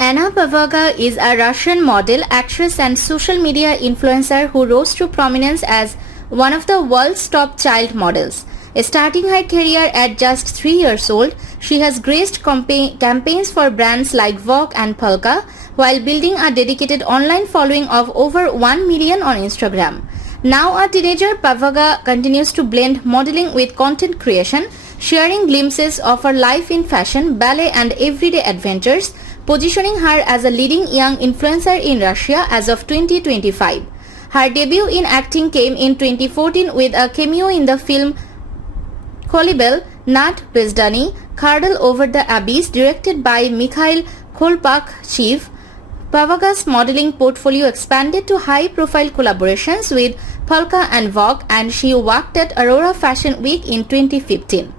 Anna Pavaga is a Russian model, actress and social media influencer who rose to prominence as one of the world's top child models. Starting her career at just 3 years old, she has graced campaigns for brands like Vogue and Pavaga while building a dedicated online following of over 1 million on Instagram. Now a teenager, Pavaga continues to blend modeling with content creation, sharing glimpses of her life in fashion, ballet and everyday adventures, positioning her as a leading young influencer in Russia as of 2025. Her debut in acting came in 2014 with a cameo in the film Kolibel, Nat Bezdani, Cradle Over the Abyss, directed by Mikhail Kolpachev. Pavaga's modeling portfolio expanded to high-profile collaborations with Polka and Vogue, and she worked at Aurora Fashion Week in 2015.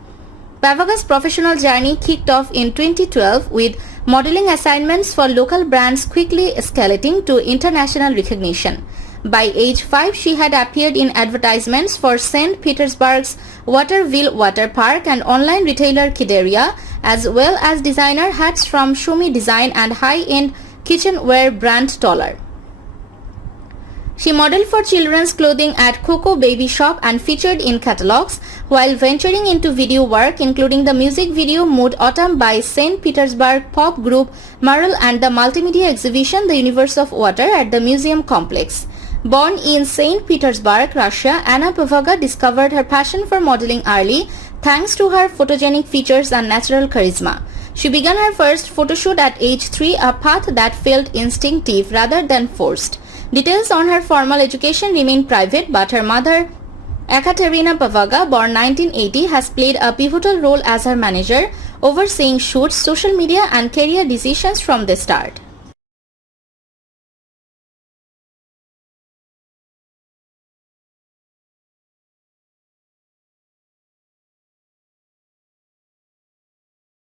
Pavaga's professional journey kicked off in 2012 with modeling assignments for local brands, quickly escalating to international recognition. By age 5, she had appeared in advertisements for St. Petersburg's Waterville Water Park and online retailer Kideria, as well as designer hats from Shumi Design and high-end kitchenware brand Toller. She modeled for children's clothing at Coco Baby Shop and featured in catalogs, while venturing into video work including the music video Mood Autumn by St. Petersburg pop group Marl and the multimedia exhibition The Universe of Water at the museum complex. Born in St. Petersburg, Russia, Anna Pavaga discovered her passion for modeling early thanks to her photogenic features and natural charisma. She began her first photoshoot at age 3, a path that felt instinctive rather than forced. Details on her formal education remain private, but her mother, Ekaterina Pavaga, born 1980, has played a pivotal role as her manager, overseeing shoots, social media and career decisions from the start.